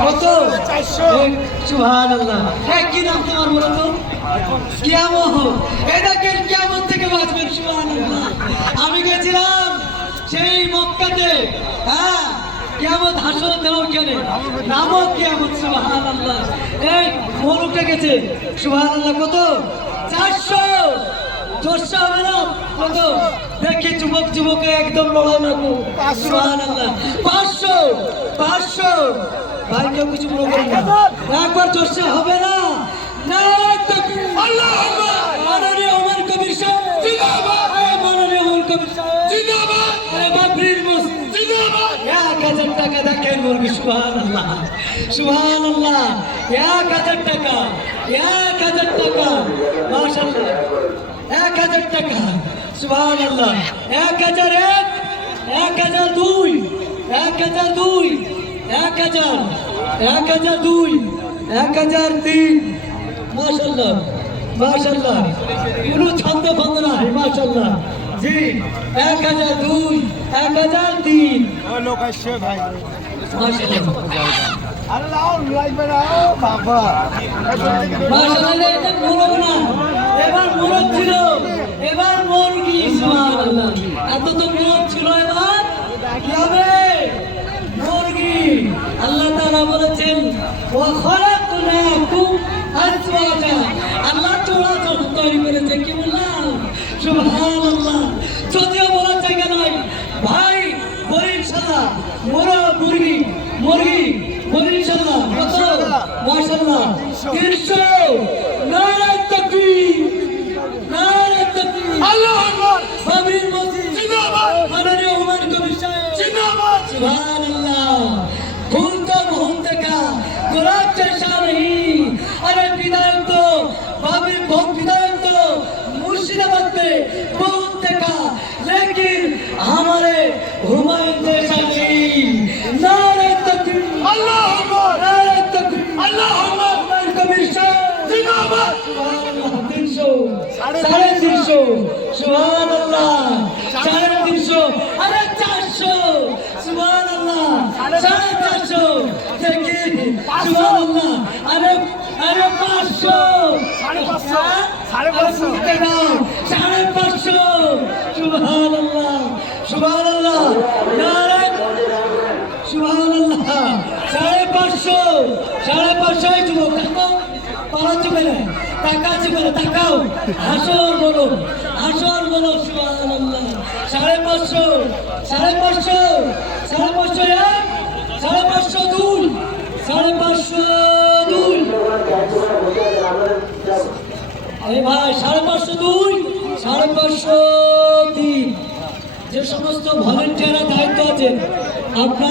কত? 400। সুবহানাল্লাহ। কি নাম তোমার বলো তো? কিয়ামত। এই দেখেন কিয়ামত থেকে বাঁচবেন। সুবহানাল্লাহ। আমি গেছিলাম সেই মক্কাতে, হ্যাঁ, কিয়ামত হাসর দেওয়া ওখানে নামক কিয়ামত। সুবহানাল্লাহ। এই মোরগটা গেছে। সুবহানাল্লাহ। কত? 400। 400 হবে না? কত? দেখি যুবক যুবকে একদম লড়াই না গো। সুবহানাল্লাহ। 500। 500। ভাই কেউ কিছু মনে করেন না, একবার 400 হবে না? নারায়ে তাকবীর। আল্লাহু আকবার। মাননীয় ওমর কবির সাহেব জিন্দাবাদ। মাননীয় ওমর কবির সাহেব জিন্দাবাদ। বাবরির মসজিদ জিন্দাবাদ। 1000 টাকা দেখেন মুরগি। সুবহানাল্লাহ। সুবহানাল্লাহ। 1000 টাকা। 1000 টাকা। মাশাআল্লাহ। 1000 টাকা। সুবহানাল্লাহ। 1001, 1002, 1002, 1000, 1002, 1003। মাশাআল্লাহ। মাশাআল্লাহ। কোনো ছন্দ বন্ধ নাই। মাশাআল্লাহ। জি। 1002, 1003। লোক আসছে ভাই। মাশাআল্লাহ। আল্লাহ লাইবে না বাবা। মাশাআল্লাহ। এটা মোরগ না, এবার মোরগ ছিল, এবার মুরগি। সুবহানাল্লাহ। এত তো মোরগ ছিল, এবার কি হবে? মুরগি। আল্লাহ তাআলা বলেছেন ওয়া খলাকনাকুম আজওয়াজা। আল্লাহ তোরা তৈরি করেছে। কি বললাম? সুবহানাল্লাহ। যদিও বলার জায়গা নাই ভাই, বলি ইনশাআল্লাহ মুরগি মুরগি বলি ইনশাআল্লাহ। কত? মাশাআল্লাহ। 300। নারায়ে তাকবীর। নারায়ে তাকবীর। আল্লাহু আকবার। বাবরির মসজিদ জিন্দাবাদ। মাননীয় ওমর কবির সাহেব জিন্দাবাদ। সুবহানাল্লাহ। ভুল তো ভুল দেখা, গোলাপ চাষা नहीं। अरे विधायक तो बाबरी बहुत विधायक तो मुर्शिदाबाद में बहुत देखा, लेकिन हमारे हुमायूं जैसा नहीं। नाराये तकबीर। अल्लाहु अकबर। नाराये तकबीर। अल्लाहु अकबर। उमर कबीर साहब जिंदाबाद। सुबहानल्लाह। 300, 350। सुबहानल्लाह। 350। अरे 400। सुबहानल्लाह। 450। देखिए। सुबहानल्लाह। अरे 500। 550। 550। सुबहानल्लाह। सुबहानल्लाह। नाराये सुबहानल्लाह। 550। 550 যুবক তাকাও, পালাচ্ছ কেন? তাকাচ্ছ কেন? তাকাও। হাসর বলো, হাসর বলো। সুবহানাল্লাহ। 550। 550। 550 এক, 550 দুই, 550 দুই। আরে ভাই 550 দুই, 550 তিন। যে সমস্ত ভলেন্টিয়াররা দায়িত্ব আছেন আপনার